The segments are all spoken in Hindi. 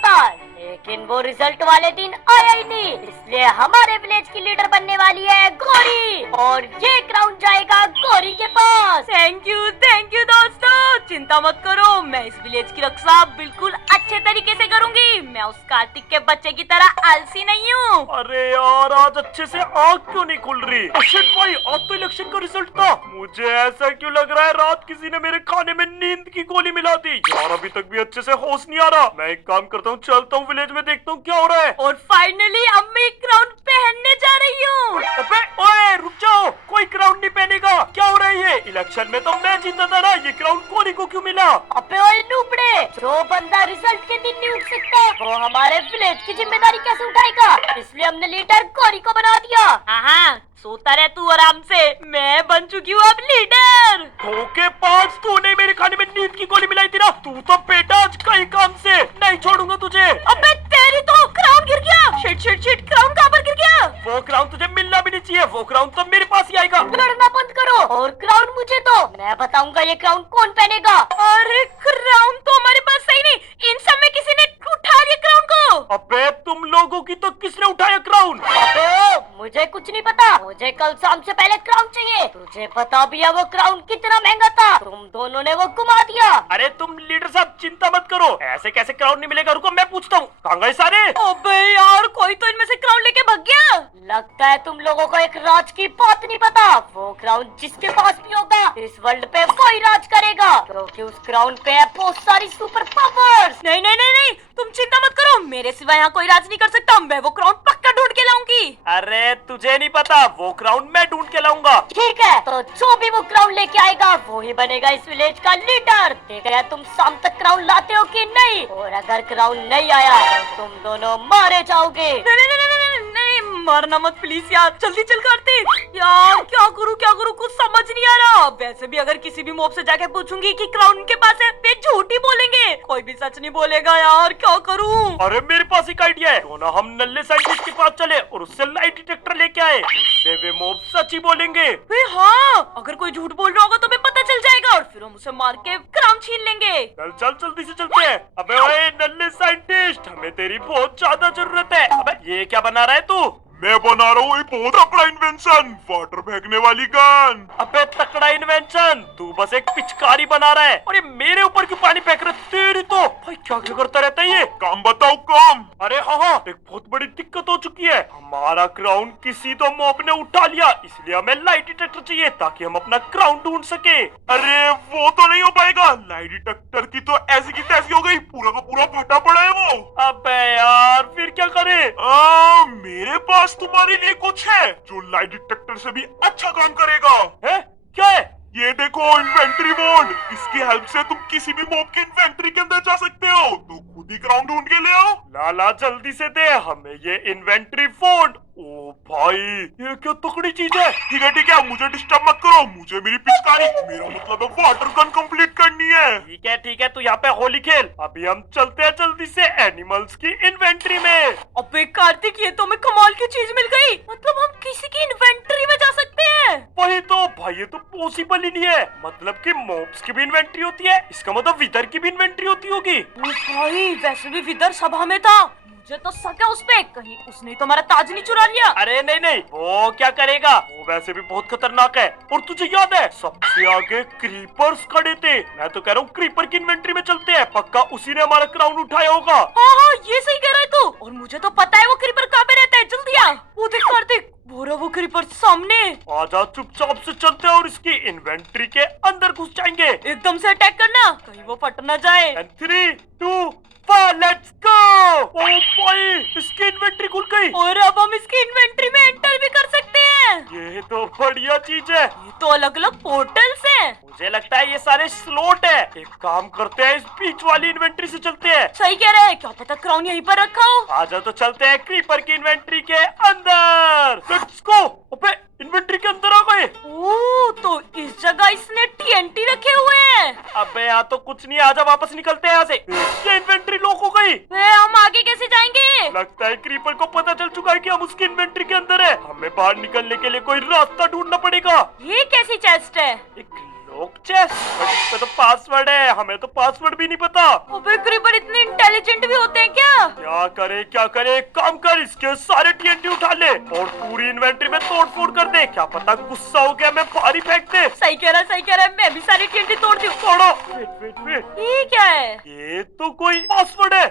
था, लेकिन वो रिजल्ट वाले दिन आया ही नहीं। इसलिए हमारे विलेज की लीडर बनने वाली है गौरी, और ये क्राउन जाएगा गौरी के पास। थैंक यू दोस्तों, चिंता मत करो, मैं इस विलेज की रक्षा बिल्कुल अच्छे तरीके से करूंगी। मैं उस कार्तिक के बच्चे की तरह आलसी नहीं हूँ। अरे यार, आज अच्छे से आँख क्यों नहीं खुल रही? शिट भाई, आज तो इलेक्शन का रिजल्ट था। मुझे ऐसा क्यों लग रहा है रात किसी ने मेरे खाने में नींद की गोली मिला दी। यार अभी तक भी अच्छे से होश नहीं आ रहा। मैं एक काम करता हूँ, चलता हूँ विलेज में, देखता हूँ क्या हो रहा है। और फाइनली अब मैं क्राउन पहनने जा रही हूँ। अबे ओए, रुक जाओ, कोई क्राउन नहीं पहनेगा। क्या हो रहा है ये? इलेक्शन में तो मैं जीता था ना, ये क्राउन कोरी को क्यों मिला? अबे ओए नूबड़े, जो बंदा रिजल्ट के दिन नहीं उठ सकता, वो हमारे विलेज की जिम्मेदारी कैसे उठाएगा? इसलिए हमने लीडर गौरी को बना दिया। हाँ, सोता रहे तू आराम से, मैं बन चुकी हूँ अब लीडर। धोखेबाज, तूने मेरे खाने में नींद की गोली मिलाई थी ना। तू तो बेटा आज कहीं काम से नहीं छोड़ूंगा तुझे। अबे तेरी तो क्राउन गिर गया। शिट, क्राउन कहाँ पर गिर गया? वो क्राउन तुझे मिलना भी नहीं चाहिए, वो क्राउन तो मेरे पास ही आएगा। लड़ना बंद करो और क्राउन मुझे दो, मैं बताऊंगा ये क्राउन कौन पहनेगा। अरे क्राउन तो हमारे पास सही नहीं, इन सब में किसी ने उठा लिया क्राउन को। अबे तुम लोगों की तो किसने उठाया क्राउन? अबे मुझे कुछ नहीं पता, मुझे कल शाम से पहले क्राउन चाहिए। तुझे पता भी है वो क्राउन कितना महंगा था, तुम दोनों ने वो घुमा दिया। अरे तुम लीडर साहब चिंता मत करो, ऐसे कैसे क्राउन नहीं मिलेगा। रुको मैं पूछता हूँ, कहाँ गए सारे? अबे यार, कोई तो इनमें से क्राउन लेके भाग गया। लगता है तुम लोगों को एक राज की बात नहीं पता। वो क्राउन जिसके पास भी होगा, इस वर्ल्ड पे वही राज करेगा, क्योंकि उस क्राउन पे है बहुत सारी सुपर पावर्स। नहीं, तुम चिंता मत करो, मेरे सिवा यहाँ कोई राज नहीं कर सकता। मैं वो क्राउन पक्का ढूंढ के लाऊंगी। अरे तुझे नहीं पता, वो क्राउन मैं ढूंढ के लाऊंगा। ठीक है, तो जो भी वो क्राउन लेके आएगा वो ही बनेगा इस विलेज का लीडर। देखते हैं तुम शाम तक क्राउन लाते हो कि नहीं, और अगर क्राउन नहीं आया तो तुम दोनों मारे जाओगे। नहीं, मारना मत प्लीज यार, जल्दी चल कार्तिक। यार क्या करूँ, कुछ समझ नहीं आ रहा। वैसे भी अगर किसी भी मॉब से जाके पूछूंगी कि क्राउन उनके पास है, वे झूठ ही बोलेंगे, कोई भी सच नहीं बोलेगा। यार क्या करूँ? अरे मेरे पास एक आइडिया है, तो ना हम नल्ले साइंटिस्ट के पास चले और उससे लाइट डिटेक्टर लेके आए, उससे वे मॉब सच ही बोलेंगे। हाँ, अगर कोई झूठ बोल रहा होगा तो हमें पता चल जाएगा, और फिर हम उसे मार के क्राउन छीन लेंगे। चल जल्दी से चलते हैं। अबे ओए नल्ले साइंटिस्ट, हमें तेरी बहुत ज्यादा जरूरत है। अबे ये क्या बना रहा है तू? मैं बना रहा हूँ एक बहुत तगड़ा इन्वेंशन, वाटर फेंकने वाली गन। अबे तकड़ा इन्वेंशन, तू बस एक पिचकारी बना रहा है, और ये मेरे ऊपर क्यों पानी फेंक रहा है? तेरी तो भाई क्या करता रहता है ये? काम बताओ काम। अरे हाँ, एक बहुत बड़ी दिक्कत हो चुकी है। हमारा क्राउन किसी तो मॉब ने उठा लिया, इसलिए हमें लाइट डिटेक्टर चाहिए ताकि हम अपना क्राउन ढूंढ सके। अरे वो तो नहीं हो पाएगा, लाइट डिटेक्टर की तो ऐसी की तैसी हो गई, पूरा का पूरा फटा पड़ा है वो। अबे यार फिर क्या करें? मेरे पास तुम्हारे लिए कुछ है जो लाइट डिटेक्टर से भी अच्छा काम करेगा। है? क्या है? ये देखो इन्वेंटरी बोर्ड, इसकी हेल्प से तुम किसी भी मॉब की इन्वेंटरी के अंदर जा सकते हो। तो खुद ही क्राउन ढूंढ के ले आओ। लाला जल्दी से दे हमें ये इन्वेंटरी फोन। ओ भाई, ये क्या तकड़ी चीज है। ठीक है, मुझे डिस्टर्ब मत करो, मुझे मेरी पिचकारी, मेरा मतलब है वाटर गन कंप्लीट करनी है। ठीक है, तू यहाँ पे होली खेल। अभी हम चलते हैं जल्दी से एनिमल्स की इन्वेंटरी में। अबे कार्तिक, ये तो हमें कमाल की चीज मिल गई, मतलब हम किसी की इन्वेंटरी में जा सकते हैं। वही तो भाई, ये तो पॉसिबल ही नहीं है। मतलब कि मॉब्स की भी इन्वेंटरी होती है, इसका मतलब विदर की भी इन्वेंटरी होती होगी। ओ भाई, वैसे भी विदर सभा में था, मुझे तो शक है उस पे, कहीं उसने तो हमारा ताज नहीं चुरा लिया। अरे नहीं, वो क्या करेगा, वो वैसे भी बहुत खतरनाक है। और तुझे याद है सबसे आगे क्रीपर्स खड़े थे। मैं तो कह रहा हूँ क्रीपर की इन्वेंटरी में चलते हैं, पक्का उसी ने हमारा क्राउन उठाया होगा। हाँ, ये सही कह रहा है तू, और मुझे तो पता है वो क्रीपर कहाँ पे रहता है। जल्दी आ, वो देख कार्तिक, वो क्रीपर सामने। आजा, चुपचाप से चलते हैं और इसकी इन्वेंटरी के अंदर घुस जाएंगे। एकदम से अटैक करना, कहीं वो फट ना जाए। 3, 2, 1, लेट्स गो। ओ भाई, इसकी इन्वेंटरी खुल गई, और अब हम इसकी इन्वेंटरी में एंटर भी कर सकते हैं। ये तो बढ़िया चीज है। ये तो अलग अलग पोर्टल्स हैं। मुझे लगता है ये सारे स्लॉट है। एक काम करते हैं, इस बीच वाली इन्वेंटरी से चलते हैं। सही कह रहे हैं, क्या पता क्राउन यहीं पर रखा हो। आजा तो चलते हैं क्रीपर की इन्वेंटरी के अंदर। Let's go. अबे इन्वेंटरी के अंदर आ गए। ओह, तो इस जगह इसने TNT रखे हुए हैं। अबे यहाँ तो कुछ नहीं, आजा वापस निकलते हैं यहाँ से। ये इन्वेंटरी लॉक हो गई। हम आगे कैसे जाएंगे? लगता है क्रीपर को पता चल चुका है कि हम उसकी इन्वेंटरी के अंदर है। हमें बाहर निकलने के लिए कोई रास्ता ढूंढना पड़ेगा। ये कैसी चेस्ट है? एक लोग चेस, इसमें तो पासवर्ड है, हमें तो पासवर्ड भी नहीं पता। अबे क्रीपर इतने इंटेलिजेंट भी होते हैं क्या? क्या करे, एक काम कर, इसके सारे TNT उठा ले और पूरी इन्वेंट्री में तोड़ फोड़ कर दे। क्या पता गुस्सा हो गया मैं बाहर ही फेंक दे। सही कह रहा है, मैं भी सारी TNT तोड़ दूं। तोड़ो। वेट, ये क्या है? ये तो कोई पासवर्ड है।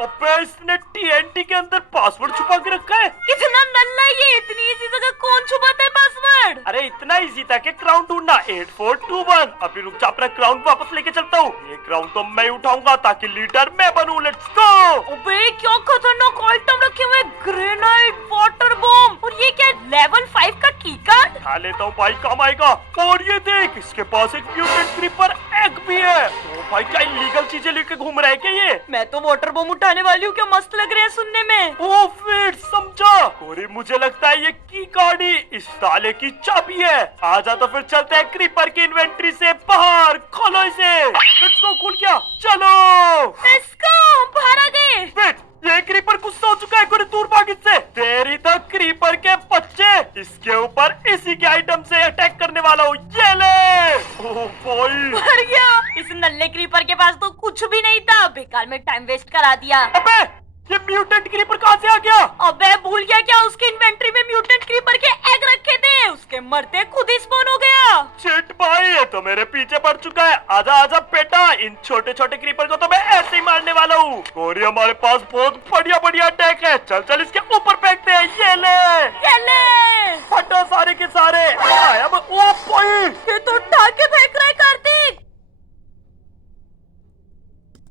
अबे इसने TNT के अंदर पासवर्ड छुपा के रखा है। कितना नल्ला है ये, इतनी इजी जगह कौन छुपाता है पासवर्ड? अरे इतना इजी था कि क्राउन ढूंढना। 8421। अभी रुक जा, अपना क्राउन वापस लेके चलता हूँ। ये क्राउन तो मैं उठाऊंगा ताकि लीडर मैं बनूं। Let's go. अबे क्या खतरनाक आइटम रखे हुए, ग्रेनाइट, वाटर बॉम्ब, और ये क्या लेवल 5 का की कार्ड? खा लेता हूँ भाई, काम आएगा। और ये देख, इसके पास एक म्यूटेंट क्रीपर एग भी है। तो भाई क्या इलीगल चीजें लेके घूम रहा है क्या ये? मैं तो वाटर बॉम्ब उठाने वाली हूँ, क्या मस्त लग रहे हैं सुनने में। ओ फिर समझा। गोरी मुझे लगता है ये की कार्ड ही इस ताले की चाबी है। आजा तो फिर चलते हैं क्रीपर की इन्वेंट्री से बाहर। खोलो इसे। लेट्स गो, खुल गया, चलो। इसको हम बाहर आ गए। वेट, ये क्रीपर गुस्सा हो चुका है। गोरी दूर भाग इससे। तेरी तो क्रीपर के बच्चे, इसके ऊपर इसी के आइटम से अटैक करने वाला हूँ। ये ले। ओ भाई, मर गया। इस नल्ले क्रीपर के पास तो कुछ भी नहीं था, बेकार में टाइम वेस्ट करा दिया। अबे ये म्यूटेंट क्रीपर कहाँ से आ गया? अबे भूल गया क्या, उसकी इन्वेंट्री में म्यूटेंट क्रीपर के एग रखे थे, उसके मरते खुद ही स्पॉन हो गया। शिट भाई, ये तो मेरे पीछे पड़ चुका है। आजा आजा बेटा, इन छोटे छोटे क्रीपर को तो मैं ऐसे ही मारने वाला हूँ। गोरी हमारे पास बहुत बढ़िया बढ़िया अटैक है। चल चल इसके ऊपर फेंकते हैं। ये ले फटो सारे के सारे। आया मैं। ओ भाई, ये तो उठा के फेंक रहा है कार्तिक।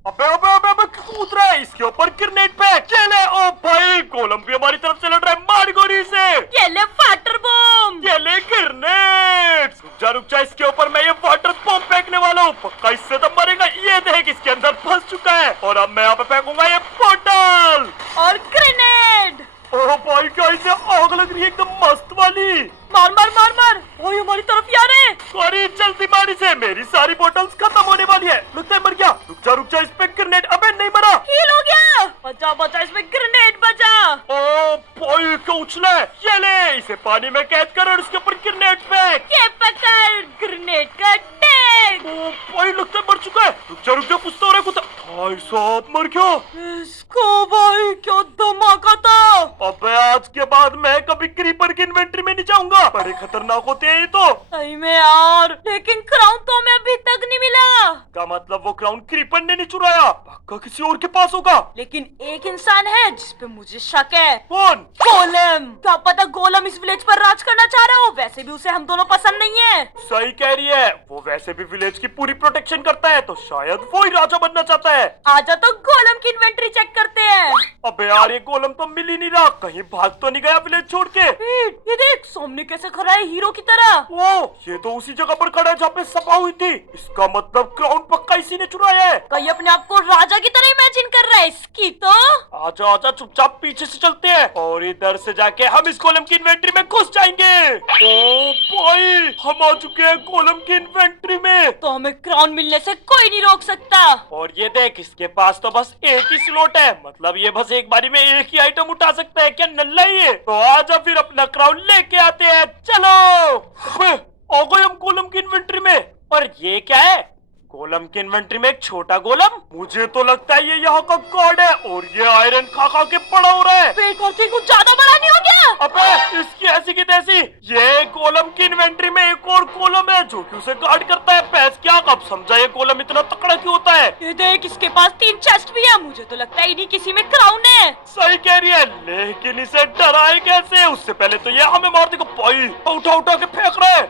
अबे अबे अबे अबे कूद रहा है। इसके ऊपर ग्रेनेड फेंक। चले। ओ भाई, गोलम भी हमारी तरफ से लड़ रहा है। मार गोरी से। ये ले वाटर बॉम्ब। ये ले ग्रेनेड। रुक जा, इसके ऊपर मैं ये वाटर बॉम्ब फेंकने वाला हूँ। पक्का इससे तो मरेगा। ये देख, इसके अंदर फंस चुका है। और अब मैं यहाँ पे फेंकूंगा ये बोतल और ग्रेनेड। ओ भाई, क्या इसे आग लग रही है एकदम मस्त वाली। मार मार मार मार। ओए हमारी तरफ ही आ रहे हैं। सॉरी, जल्दी मारी से, मेरी सारी बोतल्स खत्म होने वाली है। लगता है मर गया। रुक जा, इस पे ग्रेनेड। अबे नहीं मरा। हील हो गया। बचा बचा, इसमें ग्रेनेड बचा। ओ भाई, क्या उछला है। ये ले, इसे पानी में कैद कर और इसके ऊपर ग्रेनेड फेंक। ये पकड़ ग्रेनेड का टैग। ओ भाई, लगता है मर चुका है। रुक जा, कुछ तो हो रहा है। कुछ भाई साहब मर गया। इसको भाई क्या धमाका था। अबे आज के बाद मैं कभी क्रीपर की इन्वेंट्री में नहीं जाऊंगा। बड़े खतरनाक होते हैं ये तो। सही में यार, लेकिन क्राउन तो हमें अभी तक नहीं मिला। का मतलब वो क्राउन क्रीपर ने नहीं चुराया, पक्का किसी और के पास होगा। लेकिन एक इंसान है जिसपे मुझे शक है। कौन? गोलम। क्या पता गोलम इस विलेज पर राज करना चाह रहा हो। वैसे भी उसे हम दोनों पसंद नहीं है। सही कह रही है, वो वैसे भी विलेज की पूरी प्रोटेक्शन करता है, तो शायद वो ही राजा बनना चाहता है। आजा तो गोलम की इन्वेंट्री चेक करते हैं। अबे यार, ये गोलम तो मिल ही नहीं रहा। कहीं भाग तो नहीं गया विलेज छोड़ के? ये देख, सामने कैसे खड़ा है हीरो की तरह। वो ये तो उसी जगह पर खड़ा है जहाँ पे सभा हुई थी। इसका मतलब क्राउन पक्का इसी ने चुराया है। कहीं अपने आप को राजा की तरह इमेजिन कर रहा है। इसकी तो आजा आजा, चुपचाप पीछे से चलते हैं और इधर से जाके हम इस गोलम की इन्वेंट्री में घुस जाएंगे। ओ भाई, हम आ चुके हैं गोलम की इन्वेंट्री में। तो हमें क्राउन मिलने से कोई नहीं रोक सकता। और ये देख, इसके पास तो बस एक ही स्लॉट है। मतलब ये बस एक बारी में एक ही आइटम उठा सकता है। क्या नल्ला ही है। तो आजा फिर अपना क्राउन लेके आते हैं। चलो। आ गए हम गोलम की इन्वेंट्री में। और ये क्या है? गोलम की इन्वेंट्री में एक छोटा गोलम। मुझे तो लगता है ये यहाँ का गॉड है और ये आयरन खा खा के बड़ा हो रहा है। कुछ ज्यादा बड़ा नहीं हो गया? अबे इसकी ऐसी की तैसी। ये गोलम की इन्वेंट्री में एक और गोलम है जो कि उसे गार्ड करता है। पैस क्या, अब समझा ये गोलम इतना तकड़ा क्यों होता है। ये देख, इसके पास 3 चेस्ट भी है। मुझे तो लगता है इन्हीं किसी में क्राउन है। सही कह रही है, लेकिन इसे डराए कैसे? उससे पहले तो ये हमें मार देगा। भाई उठा उठा के फेंक रहा है।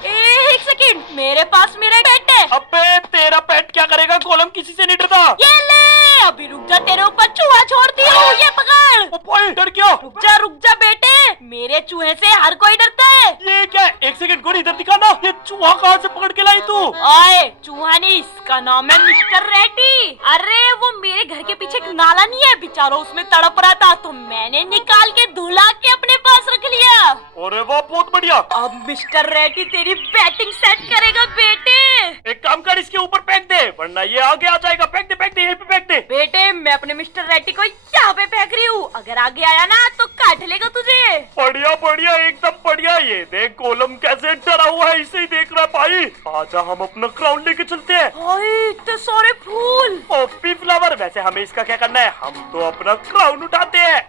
एक सेकंड, मेरे पास मेरा पेट है। अबे तेरा पेट क्या करेगा? गोलम किसी से नहीं डरता। ये ले, अभी रुक जा, तेरे ऊपर चूहा छोड़ दिया हूँ, ये पकड़। ओ भाई, डर गया। रुक जा बेटे, मेरे चूहे से हर कोई डरता है। ये क्या है? एक सेकंड गोरी, इधर दिखाना। ये चूहा कहाँ से पकड़ के लाई तू? ओए, चूहा नहीं, इसका नाम है मिस्टर रेड्डी। अरे वो मेरे घर के पीछे एक नाला नहीं है, बेचारा उसमें तड़प रहा था, तो मैंने निकाल के धुला के अपने पास रख लिया। अरे वाह, बहुत बढ़िया। अब मिस्टर रेड्डी तेरी बैटिंग सेट करेगा बेटे। एक काम कर, इसके ऊपर फेंक दे, वरना ये आगे आ जाएगा। फेंक दे, यहीं पे फेंक दे। बेटे मैं अपने मिस्टर रेड्डी को यहाँ पे फेंक रही हूँ, अगर आगे आया ना तो काट लेगा तुझे। बढ़िया बढ़िया, एकदम बढ़िया। ये देख गोलम कैसे डरा हुआ है, इसे ही देख रहा है भाई। आजा हम अपना क्राउन लेके चलते हैं। भाई इतने सारे फूल। Poppy flower. वैसे हमें इसका क्या करना है, हम तो अपना क्राउन उठाते हैं।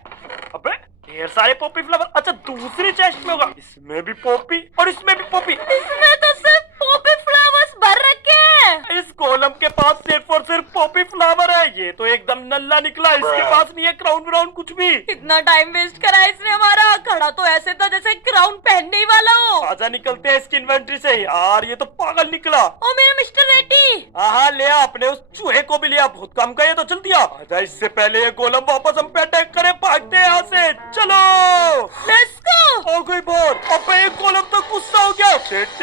अबे ढेर सारे पॉपी फ्लावर। अच्छा, दूसरी चेस्ट में होगा, इसमें भी पॉपी और इसमें भी पॉपी। इसमें तो सिर्फ पॉपी फ्लावर्स भर रखे हैं। इस गोलम के पास सिर्फ और सिर्फ पॉपी फ्लावर है। ये तो एकदम नल्ला निकला, इसके पास नहीं है क्राउन व्राउन कुछ भी। इतना टाइम वेस्ट करा इसने हमारा, खड़ा तो ऐसे था जैसे क्राउन पहनने ही वाला हो। आजा निकलते हैं इसकी इन्वेंट्री से। यार ये तो पागल निकला। ओ मेरा मिस्टर रेड्डी। हाँ ले आ, अपने उस चूहे को भी लिया, बहुत काम का ये तो। जल्दी आ। आजा, इससे पहले ये गोलम वापस हम पे अटैक करे। भागते हैं यहाँ से, चलो। Let's go. हो गई बोर। अबे एक गोलम तो गुस्सा हो गया।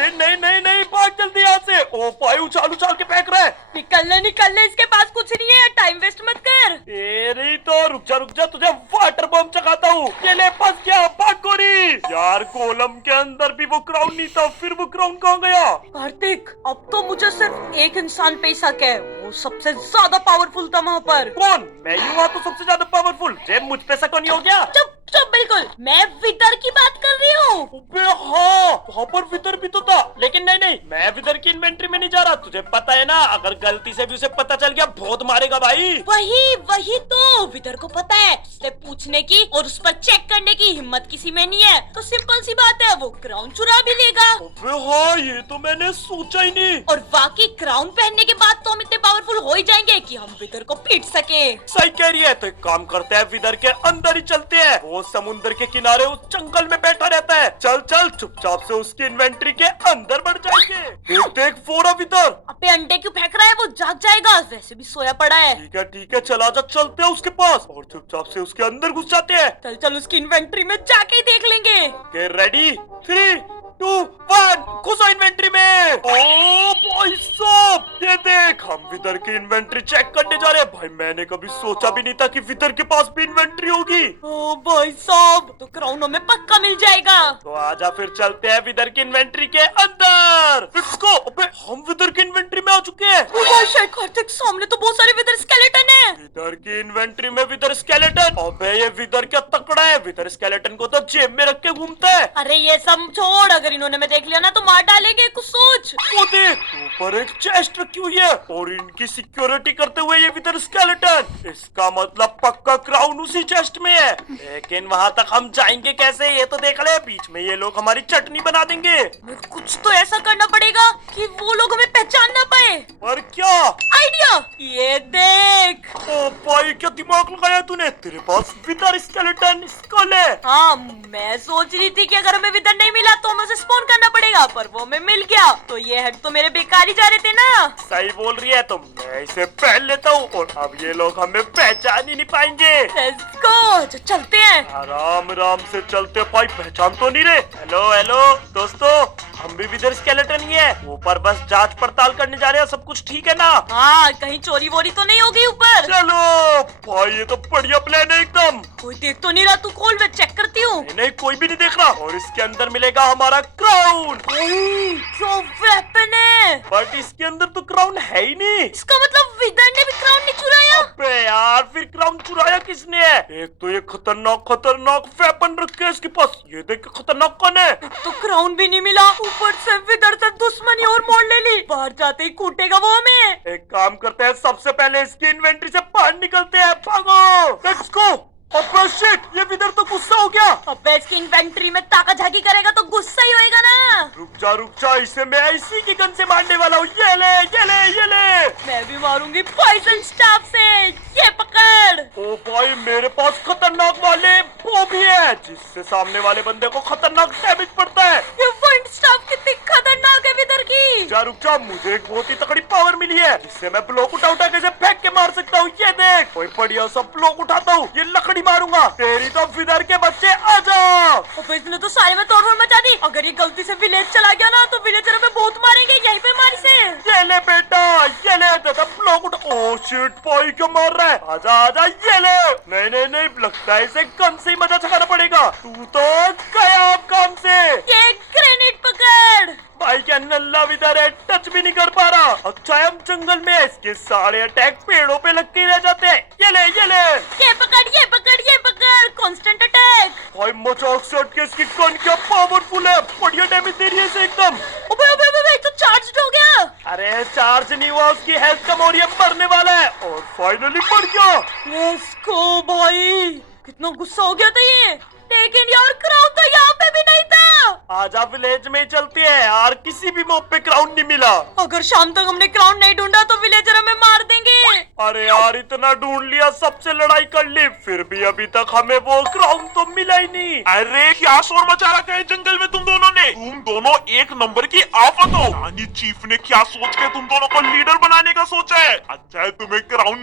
नहीं, भाग जल्दी यहाँ से। ओ भाई, उछाल के फेंक रहा है। निकलने इसके पास कुछ नहीं है, टाइम वेस्ट मत कर। तेरी तो रुक जा, तुझे वाटर बम चखाता हूँ। ये ले, फंस गया। भाग गोरी। यार गोलम के अंदर भी वो क्राउन नहीं था, फिर वो क्राउन कहाँ गया? कार्तिक अब तो मुझे सिर्फ एक इंसान पे ही शक है, वो सबसे ज्यादा पावरफुल था वहाँ पर। कौन? मैं ही हुआ तो सबसे ज्यादा पावरफुल। जे मुझ पे शक नहीं हो गया? चुप बिल्कुल, मैं विदर की बात कर रही हूँ। अबे हाँ, वहाँ पर विदर भी तो था। लेकिन नहीं, मैं विदर की इन्वेंट्री में नहीं जा रहा। तुझे पता है ना, अगर गलती से भी उसे पता चल गया बहुत मारेगा भाई। वही तो विदर को पता है, उससे पूछने की और उस पर चेक करने की हिम्मत किसी में नहीं है, तो सिंपल सी बात है, वो क्राउन चुरा भी लेगा। अबे हाँ, ये तो मैंने सोचा ही नहीं। और बाकी क्राउन पहनने के बाद तो हम इतने पावरफुल हो ही जाएंगे कि हम विदर को पीट सके। सही कह रही है। तो एक काम करते हैं, विदर के अंदर ही चलते हैं। वो समुद्र के किनारे उस जंगल में बैठा रहता है। चल चुपचाप से उसकी इन्वेंट्री के अंदर बढ़ जाएंगे। देख फोड़ा विदर। अबे अंडे क्यों फेंक रहा है, वो जाग जाएगा, वैसे भी सोया पड़ा है। ठीक है, चल आजा, चलते हैं उसके पास और चुपचाप से उसके अंदर घुस जाते हैं। चल उसकी इन्वेंट्री में जाके ही देख लेंगे। रेडी 3 2 1 घुसो इन्वेंट्री में। ओ भाई साहब, ये देख, हम विदर की इन्वेंट्री चेक करने जा रहे हैं। भाई मैंने कभी सोचा भी नहीं था कि विदर के पास भी इन्वेंट्री होगी। ओ भाई साहब, तो क्राउन हमें पक्का मिल जाएगा। तो आजा फिर चलते हैं विदर की इन्वेंट्री के अंदर। Let's go. अबे हम विदर की इन्वेंट्री में आ चुके हैं। ओ भाई शायद कार्तिक, सामने तो बहुत सारे विदर स्केलेटन है। विदर की इन्वेंट्री में विदर स्केलेटन। अबे ये विदर क्या तकड़ा है, विदर स्केलेटन को तो जेब में रख के घूमता है। अरे ये सब छोड़, अगर इन्होंने मैं देख लिया ना तो मार डालेंगे, कुछ सोच। वो देख, ऊपर एक चेस्ट रखी हुई है और इनकी सिक्योरिटी करते हुए ये विदर स्केलेटन। इसका मतलब पक्का क्राउन उसी चेस्ट में है। लेकिन वहाँ तक हम जाएंगे कैसे, ये तो देख ले। बीच में ये लोग हमारी चटनी बना देंगे। कुछ तो ऐसा करना पड़ेगा कि वो लोग हमें पहचान ना पाए। और क्या आइडिया, ये देख। ओ भाई, क्या दिमाग लगाया तूने। तेरे पास विदर स्केलेटन स्कल है। हाँ, मैं सोच रही थी कि अगर हमें विदर नहीं मिला तो हमें उसे स्पॉन करना पड़ेगा, पर वो हमें मिल गया, तो ये हेड तो मेरे बेकार ही जा रहे थे ना। सही बोल रही है, तो मैं इसे पहन लेता हूँ और अब ये लोग हमें पहचान ही नहीं पाएंगे। लेट्स गो, चलते हैं। आराम से चलते भाई, पहचान तो नहीं रहे। हेलो दोस्तों, हम भी विदर स्केलेटन ही है। ऊपर बस जांच पड़ताल करने जा रहे हैं, सब कुछ ठीक है ना? हाँ, कहीं चोरी वोरी तो नहीं होगी ऊपर। चलो भाई, ये तो बढ़िया प्लान है एकदम। कोई देख तो नहीं रहा, तू खोल, मैं चेक करती हूँ। नहीं, कोई भी नहीं देख रहा। और इसके अंदर मिलेगा हमारा क्राउन। जो वेपन है, बट इसके अंदर तो क्राउन है ही नहीं। इसका मतलब विदर ने भी क्राउन नहीं चुराया। अबे यार, फिर क्राउन चुराया किसने है? एक तो ये खतरनाक वेपन रखे है इसके पास। ये देख, खतरनाक कौन है? तो क्राउन भी नहीं मिला, ऊपर से विदर से दुश्मनी और मोड़ ले ली। बाहर जाते ही कूटेगा वो हमें। एक काम करते हैं, सबसे पहले इसकी इन्वेंट्री से बाहर निकलते हैं। भागो, लेट्स गो। अबे शिट, ये विदर तो गुस्सा हो गया। अबे इसकी इन्वेंट्री में ताका झाकी करेगा तो गुस्सा ही होएगा ना। रुक जा, इसे मैं इसी की गन से मारने वाला हूँ। ये ले। मैं भी मारूंगी पॉइजन स्टाफ से, ये पकड़। ओ भाई, मेरे पास खतरनाक वाले वो भी है, जिससे सामने वाले बंदे को खतरनाक डैमेज पड़ता है। ये पॉइंट स्टाफ कितनी खतरनाक है विदर की। रुक जा, मुझे एक बहुत ही तगड़ी पावर मिली है, जिससे मैं ब्लॉक उठा के इसे फेंक के मार सकता हूँ। ये देख कोई बढ़िया सा ब्लॉक उठाता हूँ, ये लकड़ी मारूंगा। तेरी तो फिदर के बच्चे आ जाओ। अबे इसने तो सारे में तोड़फोड़ मचा दी। अगर ये गलती से विलेज चला गया ना तो विलेजर हमें बहुत मारेंगे। यहीं पे मार इसे। ये ले बेटा, ये ले दादा ब्लॉक उठा। ओ शिट भाई क्यों मार रहा है? आजा आजा, ये ले। नहीं नहीं नहीं, लगता है इसे गन से ही मजा चखाना पड़ेगा। तू तो गया अब काम से। ये ग्रेनेड पकड़। भाई क्या नल्ला विदर है, टच भी नहीं कर पा रहा। अच्छा है हम जंगल में, इसके सारे अटैक पेड़ों पे लग के रह जाते हैं। ये ले ये ले। ये पकड़ ये पकड़ ये पकड़। Constant attack. भाई मजाक से हट के इसकी गन क्या पावरफुल है, बढ़िया डैमेज दे रही है इसे एकदम। अबे अबे अबे तो चार्ज हो गया। अरे चार्ज नहीं हुआ, उसकी हेल्थ कम हो रही है, मरने वाला है। और फाइनली मर गया। लेट्स गो भाई। कितना गुस्सा हो गया था ये। लेकिन यार क्राउन तो यहाँ पे भी नहीं था। आजा विलेज में ही चलती है यार, किसी भी मॉब पे क्राउन नहीं मिला। अगर शाम तक हमने क्राउन नहीं ढूंढा तो विलेजर हमें मार देंगे। अरे यार इतना ढूंढ लिया, सबसे लड़ाई कर ली, फिर भी अभी तक हमें वो क्राउन तो मिला ही नहीं। अरे क्या शोर मचा रखा है जंगल में तुम दोनों ने? तुम दोनों एक नंबर की आफत हो। रानी चीफ ने क्या सोच के तुम दोनों को लीडर बनाने का सोचा है? अच्छा है तुम्हें क्राउन